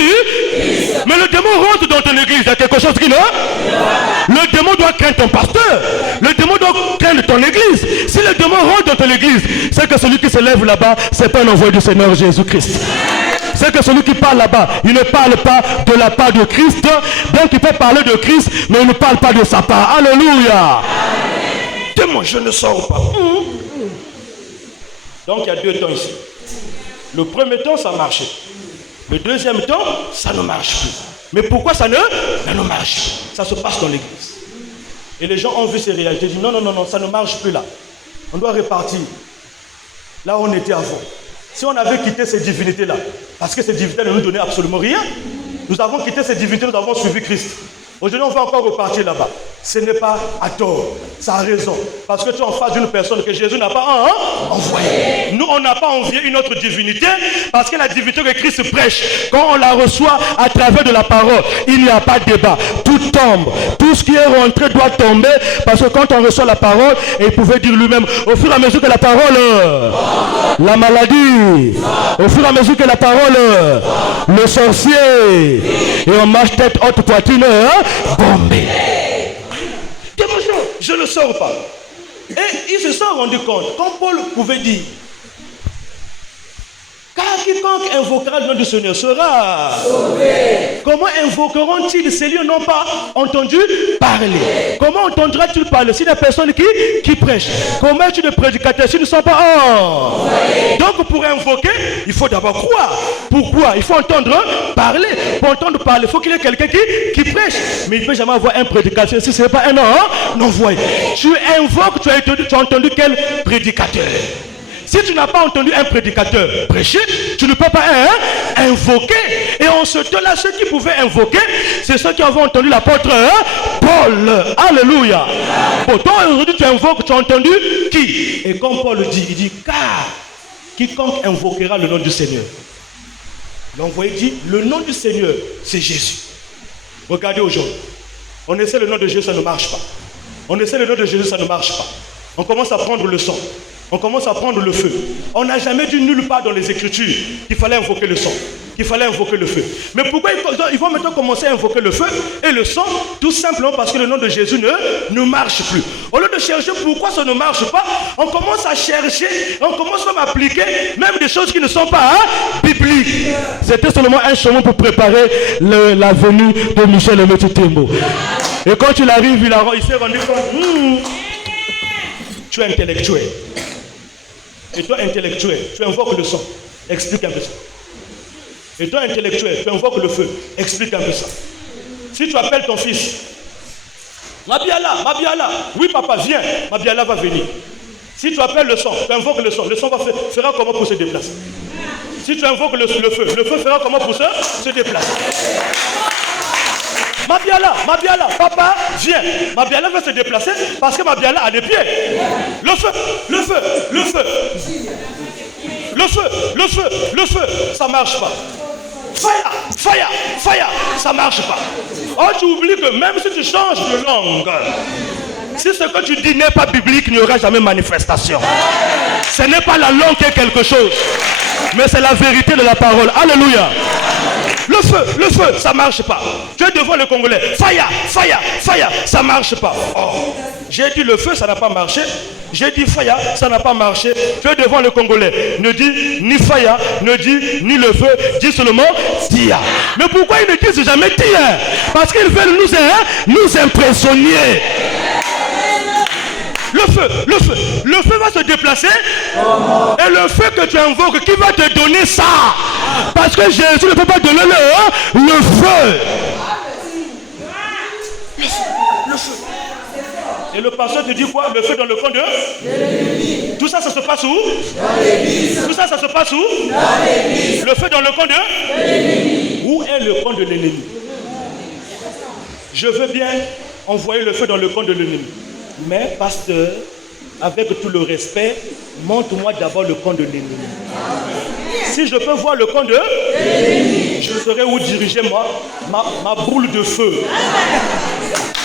Mais le démon rentre dans ton église. Il y a quelque chose qui ne... Le démon doit craindre ton pasteur. Le démon doit craindre ton église. Si le démon rentre dans ton église, c'est que celui qui se lève là-bas, c'est pas un envoyé du Seigneur Jésus-Christ. c'est que celui qui parle là-bas, il ne parle pas de la part de Christ, bien qu'il peut parler de Christ, mais il ne parle pas de sa part. Alléluia. Témoin, je ne sors pas. Donc il y a deux temps ici. Le premier temps, ça marchait. Le deuxième temps, ça ne marche plus. Mais pourquoi ça ne marche plus? Ça se passe dans l'église. Et les gens ont vu ces réalités, ils disent non, ça ne marche plus là. On doit repartir là où on était avant. Si on avait quitté ces divinités-là, parce que ces divinités ne nous donnaient absolument rien, nous avons quitté ces divinités, nous avons suivi Christ. Aujourd'hui, on va encore repartir là-bas. Ce n'est pas à tort, ça a raison. Parce que tu es en face d'une personne que Jésus n'a pas envoyée. Nous, on n'a pas envié une autre divinité, parce que la divinité que Christ prêche, quand on la reçoit à travers de la parole, il n'y a pas de débat. Tout tombe. Tout ce qui est rentré doit tomber, parce que quand on reçoit la parole, et il pouvait dire lui-même, au fur et à mesure que la parole, la maladie, au fur et à mesure que la parole, le sorcier, et on marche tête haute, poitrine, bombé. Je ne sors pas. Et ils se sont rendus compte, comme Paul pouvait dire, car quiconque invoquera le nom du Seigneur sera sauvé. Comment invoqueront-ils ces lieux n'ont pas entendu parler? Comment entendras-tu parler si des personnes qui prêchent? Comment es-tu des prédicateurs s'ils ne sont pas Donc pour invoquer, il faut d'abord croire. Pourquoi? Il faut entendre parler. Pour entendre parler, il faut qu'il y ait quelqu'un qui prêche. Mais il ne peut jamais avoir un prédicateur si ce n'est pas un envoyé. Tu invoques, tu as entendu quel prédicateur? Si tu n'as pas entendu un prédicateur prêcher, tu ne peux pas invoquer. Et en ce temps-là, ceux qui pouvaient invoquer, c'est ceux qui avaient entendu l'apôtre Paul. Alléluia. Bon, toi aujourd'hui tu invoques, tu as entendu qui? Et comme Paul dit, il dit, car quiconque invoquera le nom du Seigneur. L'envoyé dit, le nom du Seigneur, c'est Jésus. Regardez aujourd'hui, on essaie le nom de Jésus, ça ne marche pas. On essaie le nom de Jésus, ça ne marche pas. On commence à prendre le sang. On commence à prendre le feu. On n'a jamais dit nulle part dans les Écritures qu'il fallait invoquer le sang, qu'il fallait invoquer le feu. Mais pourquoi il faut maintenant commencer à invoquer le feu et le sang? Tout simplement parce que le nom de Jésus ne marche plus. Au lieu de chercher pourquoi ça ne marche pas, on commence à chercher, on commence même à appliquer même des choses qui ne sont pas bibliques. C'était seulement un chemin pour préparer la venue de Michel et M. Timbo. Et quand il arrive, il s'est rendu compte, tu es intellectuel. Et toi, intellectuel, tu invoques le sang. Explique un peu ça. Et toi, intellectuel, tu invoques le feu. Explique un peu ça. Si tu appelles ton fils, Mabiala, oui papa, viens, Mabiala va venir. Si tu appelles le sang, tu invoques le sang fera comment pour se déplacer? Si tu invoques le feu fera comment pour se déplacer? Mabiala, papa, viens. Mabiala va se déplacer parce que Mabiala a des pieds. Le feu, ça marche pas. Fire, ça marche pas. Oh, tu oublies que même si tu changes de langue, si ce que tu dis n'est pas biblique, il n'y aura jamais manifestation. Ce n'est pas la langue qui est quelque chose, mais c'est la vérité de la parole. Alléluia. Le feu, ça marche pas. Tu es devant le Congolais. Fire, ça marche pas. Oh, j'ai dit le feu, ça n'a pas marché. J'ai dit fire, ça n'a pas marché. Tu es devant le Congolais. Ne dis ni fire, ne dis ni le feu, dis seulement tia. Mais pourquoi ils ne disent jamais tia? Parce qu'ils veulent nous impressionner. Le feu va se déplacer. Et le feu que tu invoques, qui va te donner ça? Parce que Jésus ne peut pas donner le feu. Le feu. Et le pasteur te dit quoi? Le feu dans le camp de l'ennemi. Tout ça, ça se passe où? Dans l'église. Tout ça, ça se passe où? Dans l'église. Le feu dans le camp de l'ennemi. Où est le camp de l'ennemi? Je veux bien envoyer le feu dans le camp de l'ennemi. Mais pasteur, avec tout le respect, montre-moi d'abord le camp de l'ennemi. Si je peux voir le camp de l'ennemi, je saurai où diriger ma boule de feu.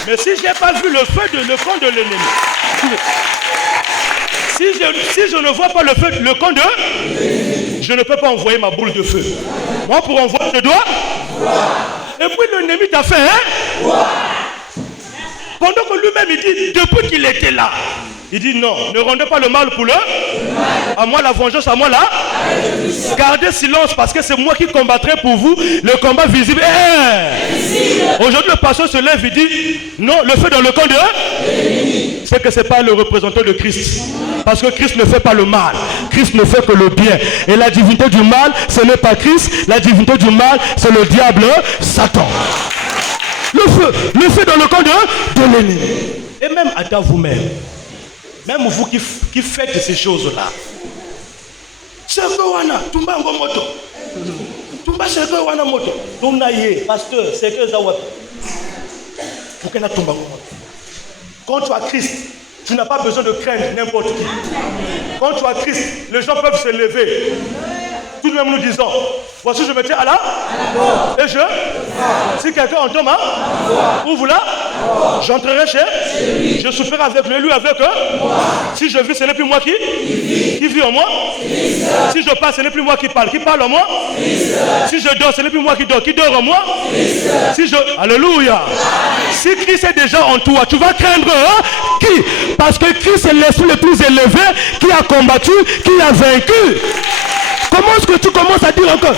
Mais si je n'ai pas vu le camp de l'ennemi, si je ne vois pas le camp de l'ennemi, je ne peux pas envoyer ma boule de feu. Moi, pour envoyer, je dois voir. Et puis l'ennemi t'a fait, Pendant que lui-même, il dit, depuis qu'il était là, Il dit non, ne rendez pas le mal pour le mal. À moi la vengeance, à moi là. Gardez silence parce que c'est moi qui combattrai pour vous le combat visible. Aujourd'hui le pasteur se lève et dit non, le feu dans le camp de c'est que ce n'est pas le représentant de Christ. Parce que Christ ne fait pas le mal. Christ ne fait que le bien. Et la divinité du mal, ce n'est pas Christ. La divinité du mal, c'est le diable, Satan. Le feu dans le camp de l'ennemi. Et même à vous-même. Même vous qui faites ces choses-là. C'est que wana, tumba ngomoto. Tumba c'est que wana moto. Tunaye, pasteur, c'est que zawat. Pour que na tumba ngomoto. Quand tu as Christ, tu n'as pas besoin de craindre n'importe qui. Quand tu as Christ, les gens peuvent se lever. Tout de même nous disons, voici je me tiens à la et si quelqu'un en tombe, ouvre là, j'entrerai chez lui. Je souffrirai avec lui avec eux. Si je vis, ce n'est plus moi qui vit en moi. Si je parle, ce n'est plus moi qui parle en moi. Si je dors, ce n'est plus moi qui dort en moi. Alléluia. Si Christ est déjà en toi, tu vas craindre qui? Parce que Christ est l'esprit le plus élevé qui a combattu, qui a vaincu. Comment est-ce que tu commences à dire encore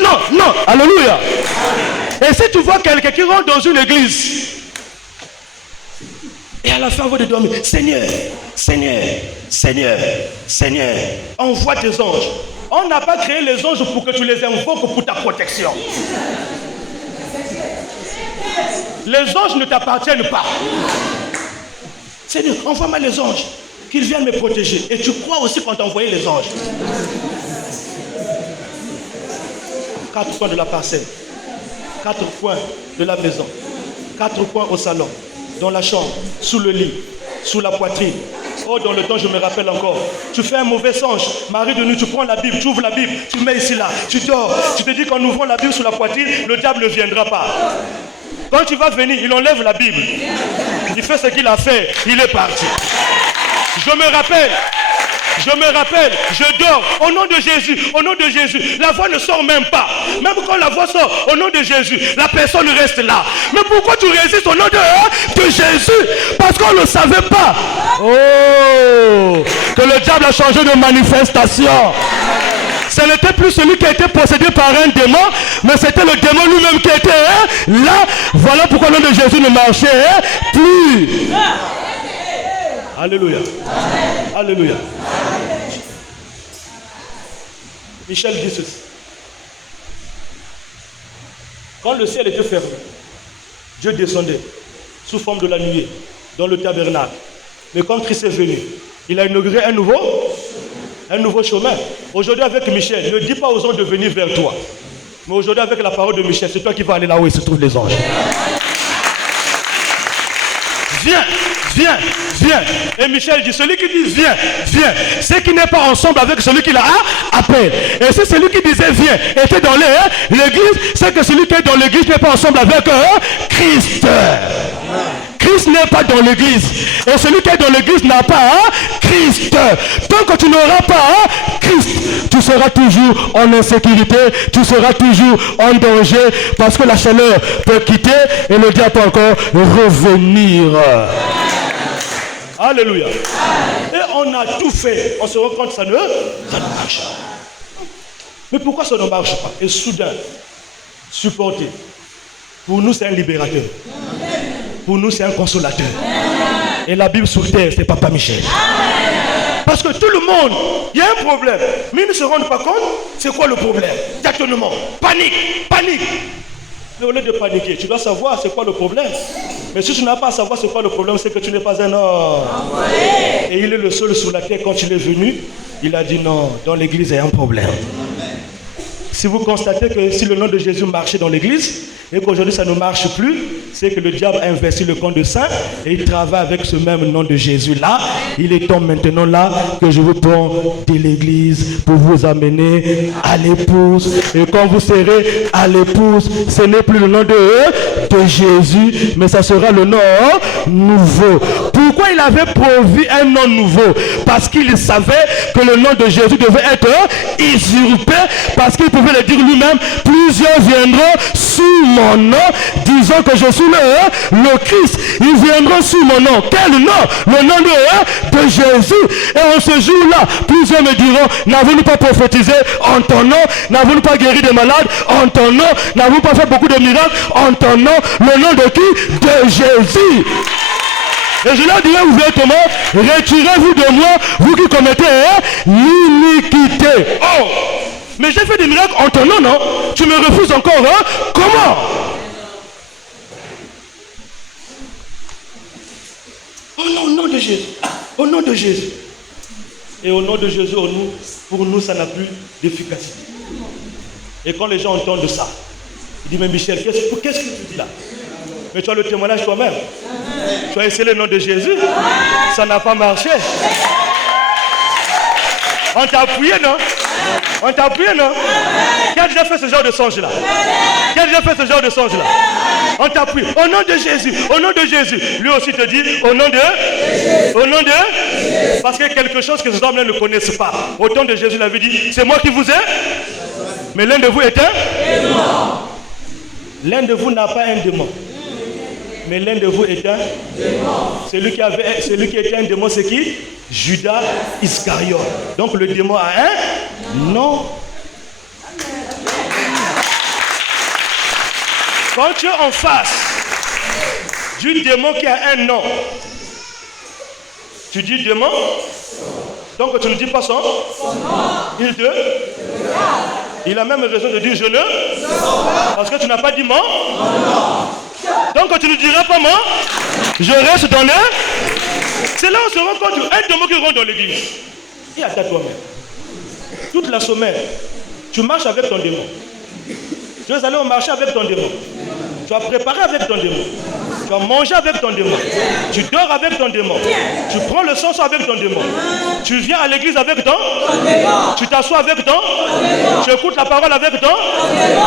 non, alléluia. Et si tu vois quelqu'un qui rentre dans une église et à la fin avant de dormir, Seigneur, envoie tes anges. On n'a pas créé les anges pour que tu les invoques pour ta protection. Les anges ne t'appartiennent pas. Seigneur, envoie-moi les anges, qu'ils viennent me protéger. Et tu crois aussi qu'on t'a envoyé les anges. 4 coins de la parcelle, 4 coins de la maison, 4 coins au salon, dans la chambre, sous le lit, sous la poitrine. Oh, dans le temps, je me rappelle encore. Tu fais un mauvais songe, Marie de nuit, tu prends la Bible, tu ouvres la Bible, tu mets ici là, tu dors. Tu te dis qu'en ouvrant la Bible sous la poitrine, le diable ne viendra pas. Quand tu vas venir, il enlève la Bible. Il fait ce qu'il a fait, il est parti. Je me rappelle, je dors au nom de Jésus, la voix ne sort même pas. Même quand la voix sort au nom de Jésus, la personne reste là. Mais pourquoi tu résistes au nom de Jésus? Parce qu'on ne le savait pas. Oh, que le diable a changé de manifestation. Ce n'était plus celui qui a été possédé par un démon, mais c'était le démon lui-même qui était là. Voilà pourquoi le nom de Jésus ne marchait plus. Alléluia. Alléluia. Michel dit ceci. Quand le ciel était fermé, Dieu descendait sous forme de la nuée dans le tabernacle. Mais quand Christ est venu, il a inauguré un nouveau chemin. Aujourd'hui avec Michel, ne dis pas aux anges de venir vers toi. Mais aujourd'hui avec la parole de Michel, c'est toi qui vas aller là où il se trouvent les anges. Viens. Et Michel dit, celui qui dit viens, c'est qui n'est pas ensemble avec celui qui l'a appelé. Et c'est celui qui disait viens, était dans l'église, c'est que celui qui est dans l'église n'est pas ensemble avec Christ. Christ n'est pas dans l'église. Et celui qui est dans l'église n'a pas Christ. Tant que tu n'auras pas Christ, tu seras toujours en insécurité, tu seras toujours en danger, parce que la chaleur peut quitter et le diable peut encore revenir. Alléluia. Et on a tout fait. On se rend compte que ça ne marche pas. Mais pourquoi ça ne marche pas? Et soudain, supporter. Pour nous, c'est un libérateur. Pour nous, c'est un consolateur. Et la Bible sur terre, c'est Papa Michel. Parce que tout le monde, il y a un problème. Mais ils ne se rendent pas compte, c'est quoi le problème? Tâtonnement, panique. Mais au lieu de paniquer, tu dois savoir c'est quoi le problème. Mais si tu n'as pas à savoir c'est quoi le problème, c'est que tu n'es pas un homme. Et il est le seul sur la terre. Quand il est venu, il a dit non, dans l'église il y a un problème. Si vous constatez que si le nom de Jésus marchait dans l'église et qu'aujourd'hui ça ne marche plus, c'est que le diable a investi le camp de saints et il travaille avec ce même nom de Jésus là. Il est temps maintenant là que je vous prends de l'église pour vous amener à l'épouse. Et quand vous serez à l'épouse, ce n'est plus le nom de Jésus, mais ça sera le nom nouveau. Pourquoi il avait pourvu un nom nouveau? Parce qu'il savait que le nom de Jésus devait être usurpé, parce qu'il pouvait le dire lui-même, plusieurs viendront sous mon nom, disant que je suis le Christ. Ils viendront sous mon nom. Quel nom? Le nom de Jésus. Et en ce jour-là, plusieurs me diront, n'avons-nous pas prophétisé en ton nom? N'avons-nous pas guéri des malades en ton nom? N'avons-nous pas fait beaucoup de miracles en ton nom? Le nom de qui? De Jésus. Et je leur dirai ouvertement, retirez-vous de moi, vous qui commettez l'iniquité. Oh, mais j'ai fait des miracles en ton nom, non? Tu me refuses encore, hein? Comment? Au nom de Jésus. Au nom de Jésus. Et au nom de Jésus, pour nous, ça n'a plus d'efficacité. Et quand les gens entendent ça, ils disent, mais Michel, qu'est-ce que tu dis là? Mais tu as le témoignage toi-même. Tu as essayé le nom de Jésus. Ça n'a pas marché. On t'a appuyé, non? On t'a appuyé, non? Qui a déjà fait ce genre de songe-là? Qui a déjà fait ce genre de songe-là? On t'appuie. Au nom de Jésus. Au nom de Jésus. Lui aussi te dit, au nom de... Au nom de... Parce qu'il y a quelque chose que ces hommes-là ne connaissent pas. Au nom de Jésus, il avait dit, c'est moi qui vous ai. Mais l'un de vous est un démon. L'un de vous n'a pas un démon. Mais l'un de vous est un démon. Celui qui était un démon, c'est qui? Judas Iscariote. Donc le démon a un nom. Quand tu es en face du démon qui a un nom, tu dis démon, donc tu ne dis pas son nom. Il a même raison de dire je ne, parce que tu n'as pas dit mon nom. Donc tu ne diras pas moi, je reste dans le... C'est là où on se rend compte un démon qui rentre dans l'église. Et à toi-même. Toute la semaine, tu marches avec ton démon. Tu vas aller au marché avec ton démon. Tu vas préparer avec ton démon. Tu vas manger avec ton démon. Tu dors avec ton démon. Tu prends le sang avec ton démon. Tu viens à l'église avec ton démon. Tu t'assois avec ton démon. Tu écoutes la parole avec ton démon.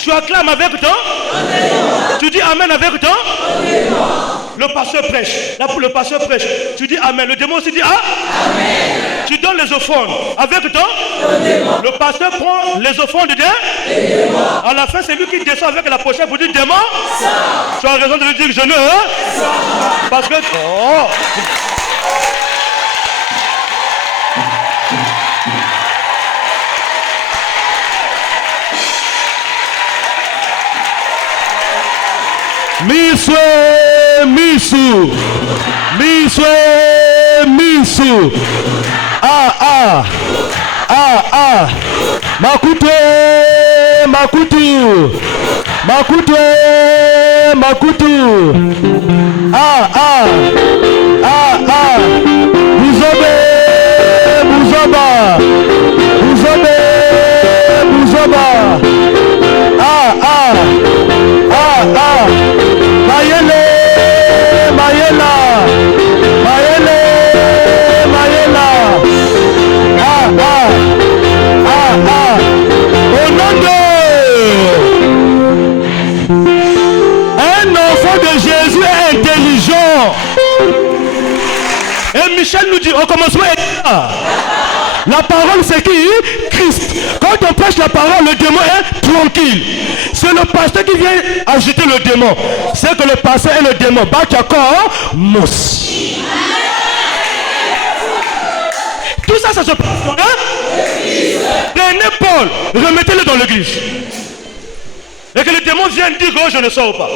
Tu acclames avec ton démon. Tu dis amen avec ton démon. Le pasteur prêche. Là pour le pasteur prêche. Tu dis amen. Le démon aussi dit amen. Tu donnes les offrandes avec ton démon. Le pasteur prend les offrandes des démons. À la fin, c'est lui qui descend avec la pochette pour dire démon. Tu as raison de lui dire je ne. Parce que... Oh. Misu. Makutu. Buzoba. Au nom de un enfant de Jésus est intelligent. Et Michel nous dit au commencement, la parole c'est qui? Christ. Quand on prêche la parole, le démon est tranquille. C'est le pasteur qui vient agiter le démon. C'est que le pasteur est le démon. Bakako Mos. Tout ça, ça se passe dans l'église. Prenez Paul, remettez-le dans l'église. Et que le démon vienne dire que je ne sors pas.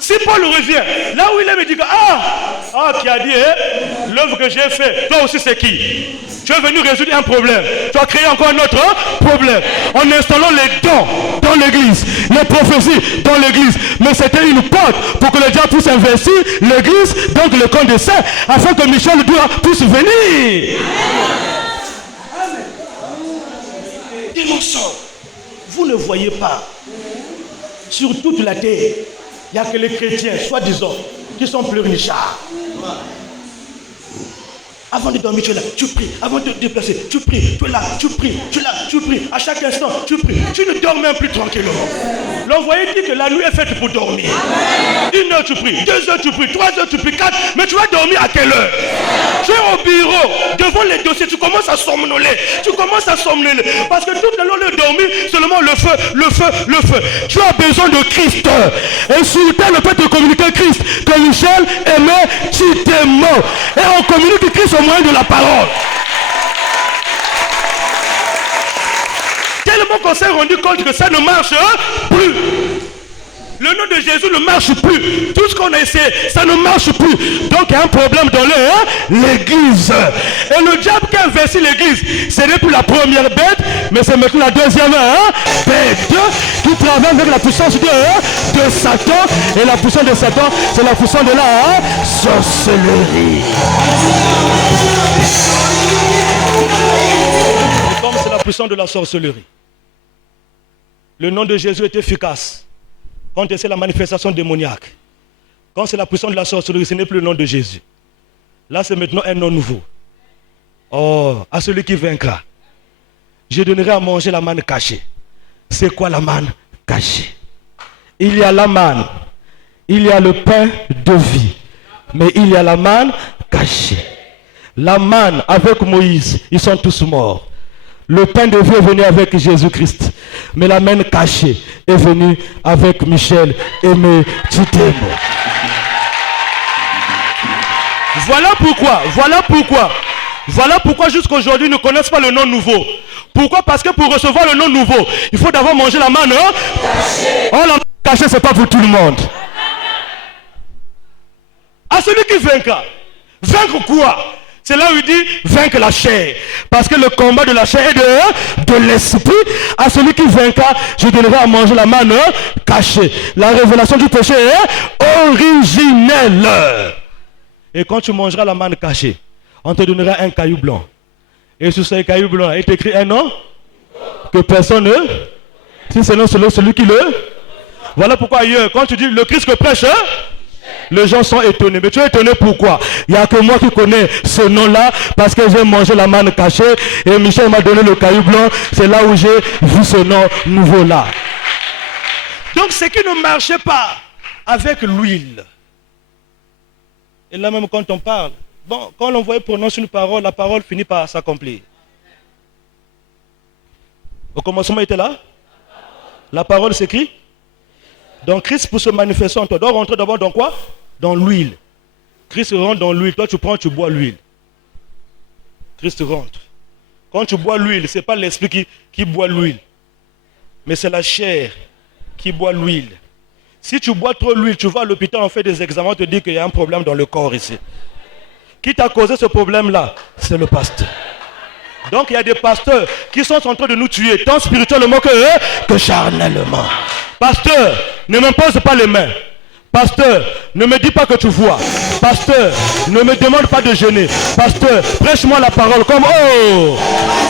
Si Paul revient, là où il est, me dit que qui a dit, l'œuvre que j'ai faite, toi aussi c'est qui? Tu es venu résoudre un problème. Tu as créé encore un autre problème. En installant les dons dans l'église, les prophéties dans l'église. Mais c'était une porte pour que le diable puisse investir l'église, donc le camp des saints, afin que Michel puisse venir. Des mensonges. Vous ne voyez pas. Sur toute la terre, il n'y a que les chrétiens, soi-disant, qui sont pleurnichards. Avant de dormir, tu es là, tu pries. Avant de te déplacer, tu pries. Tu es là, tu pries. Tu es là, tu pries. À chaque instant, tu pries. Tu ne dors même plus tranquillement. L'envoyé dit que la nuit est faite pour dormir. 1 heure tu pries, 2 heures tu pries, 3 heures tu pries, 4. Mais tu vas dormir à quelle heure? Tu es au bureau, devant les dossiers, tu commences à somnoler. Tu commences à somnoler. Parce que tout le long de dormir, seulement le feu, le feu, le feu. Tu as besoin de Christ. Et sur terre, ne peut te communiquer Christ. Que Michel aimait, tu t'es mort. Et on communique Christ au moyen de la parole. Tellement qu'on s'est rendu compte que ça ne marche plus. Le nom de Jésus ne marche plus. Tout ce qu'on a essayé, ça ne marche plus. Donc il y a un problème dans l'église. Et le diable qui a investi l'église, ce n'est plus la première bête, mais c'est maintenant la deuxième bête qui travaille avec la puissance de Satan. Et la puissance de Satan, c'est la puissance de la sorcellerie. Et comme c'est la puissance de la sorcellerie, le nom de Jésus est efficace. Quand c'est la manifestation démoniaque, quand c'est la puissance de la sorcellerie, ce n'est plus le nom de Jésus. Là, c'est maintenant un nom nouveau. Oh, à celui qui vaincra, je donnerai à manger la manne cachée. C'est quoi la manne cachée? Il y a la manne, il y a le pain de vie, mais il y a la manne cachée. La manne avec Moïse, ils sont tous morts. Le pain de vie est venu avec Jésus-Christ. Mais la manne cachée est venue avec Michel Aimé Titemo. Voilà pourquoi jusqu'à aujourd'hui, nous ne connaissons pas le nom nouveau. Pourquoi? Parce que pour recevoir le nom nouveau, il faut d'abord manger la manne cachée. Oh, la manne cachée, ce n'est pas pour tout le monde. À celui qui vaincra. Vaincre quoi? C'est là où il dit vaincre la chair. Parce que le combat de la chair est de l'esprit. À celui qui vaincra, je donnerai à manger la manne cachée. La révélation du péché est originelle. Et quand tu mangeras la manne cachée, on te donnera un caillou blanc. Et sur ce caillou blanc, il est écrit un nom que personne ne... Si c'est non, celui qui le... Voilà pourquoi ailleurs, quand tu dis le Christ que prêche... Les gens sont étonnés. Mais tu es étonné pourquoi? Il n'y a que moi qui connais ce nom-là parce que j'ai mangé la manne cachée et Michel m'a donné le caillou blanc. C'est là où j'ai vu ce nom nouveau-là. Donc ce qui ne marchait pas avec l'huile. Et là même quand on parle, bon, quand l'envoyé prononce une parole, la parole finit par s'accomplir. Au commencement, il était là. La parole s'écrit. Donc Christ pour se manifester en toi doit rentrer d'abord dans quoi? Dans l'huile. Christ rentre dans l'huile. Toi tu prends, tu bois l'huile. Christ rentre. Quand tu bois l'huile, ce n'est pas l'esprit qui boit l'huile. Mais c'est la chair qui boit l'huile. Si tu bois trop l'huile, tu vas à l'hôpital, on fait des examens, on te dit qu'il y a un problème dans le corps ici. Qui t'a causé ce problème-là? C'est le pasteur. Donc il y a des pasteurs qui sont en train de nous tuer, tant spirituellement que charnellement. Pasteur, ne m'impose pas les mains. Pasteur, ne me dis pas que tu vois. Pasteur, ne me demande pas de jeûner. Pasteur, prêche-moi la parole comme oh.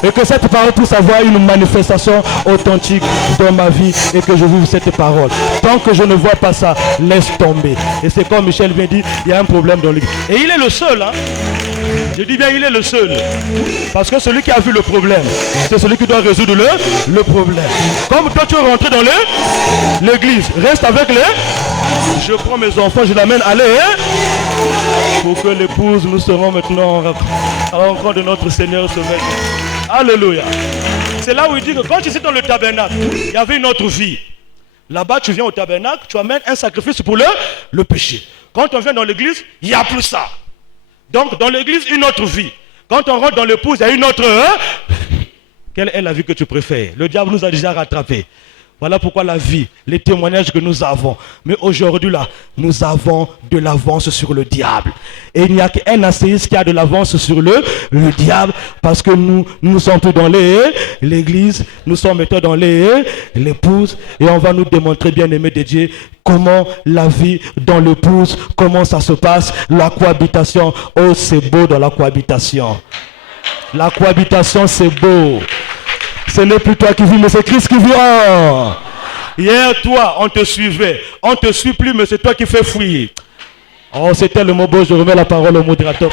Et que cette parole puisse avoir une manifestation authentique dans ma vie et que je vive cette parole. Tant que je ne vois pas ça, laisse tomber. Et c'est comme Michel vient dire, il y a un problème dans l'église. Et il est le seul, hein. Je dis bien, il est le seul. Parce que celui qui a vu le problème, c'est celui qui doit résoudre le problème. Comme toi, tu es rentré dans l'église, reste avec les... Je prends mes enfants, je l'amène à aller. Pour que l'épouse, nous serons maintenant à la rencontre de notre Seigneur ce matin. Alléluia. C'est là où il dit que quand tu étais dans le tabernacle, il y avait une autre vie. Là-bas, tu viens au tabernacle, tu amènes un sacrifice pour le péché. Quand on vient dans l'église, il n'y a plus ça. Donc, dans l'église, une autre vie. Quand on rentre dans l'épouse, il y a une autre... Quelle est la vie que tu préfères? Le diable nous a déjà rattrapés. Voilà pourquoi la vie, les témoignages que nous avons. Mais aujourd'hui là, nous avons de l'avance sur le diable. Et il n'y a qu'un astérisque qui a de l'avance sur le diable. Parce que nous sommes tous dans l'église. Nous sommes maintenant dans l'épouse. Et on va nous démontrer, bien aimé de Dieu, comment la vie dans l'épouse, comment ça se passe. La cohabitation, oh c'est beau dans la cohabitation. La cohabitation c'est beau. Ce n'est plus toi qui vis, mais c'est Christ qui vit. Oh. Hier, toi, on te suivait. On ne te suit plus, mais c'est toi qui fais fuir. Oh, c'est tellement beau. Je remets la parole au modérateur.